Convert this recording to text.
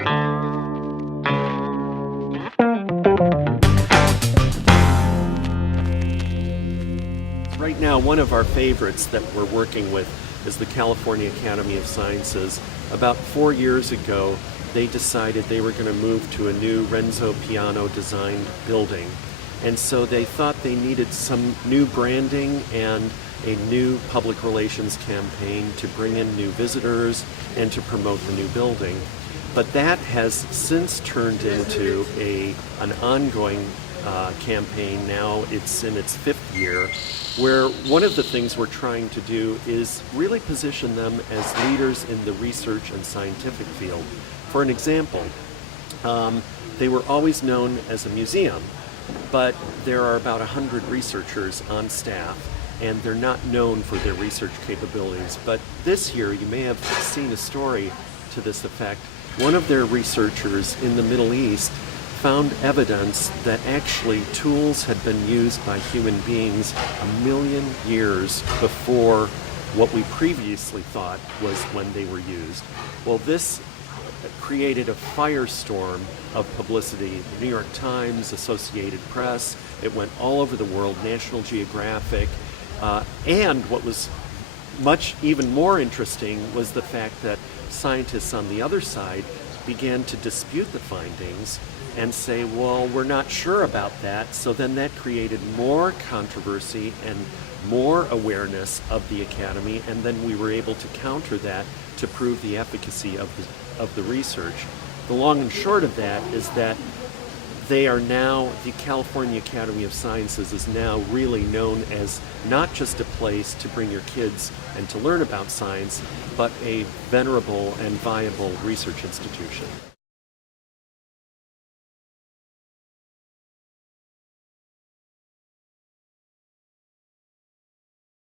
Right now, one of our favorites that we're working with is the California Academy of Sciences. About 4 years ago, they decided they were going to move to a new Renzo Piano designed building. And so they thought they needed some new branding and a new public relations campaign to bring in new visitors and to promote the new building. But that has since turned into an ongoing campaign. Now it's in its 5th year, where one of the things we're trying to do is really position them as leaders in the research and scientific field. For an example, they were always known as a museum, but there are about 100 researchers on staff, and they're not known for their research capabilities. But this year, you may have seen a story to this effect. One of their researchers in the Middle East found evidence that actually tools had been used by human beings 1 million years before what we previously thought was when they were used. Well, this created a firestorm of publicity. The New York Times, Associated Press, it went all over the world, National Geographic, and what was even more interesting was the fact that scientists on the other side began to dispute the findings and say, well, we're not sure about that. So then that created more controversy and more awareness of the Academy, and then we were able to counter that to prove the efficacy of the research. The long and short of that is that they are now, the California Academy of Sciences is now really known as not just a place to bring your kids and to learn about science, but a venerable and viable research institution.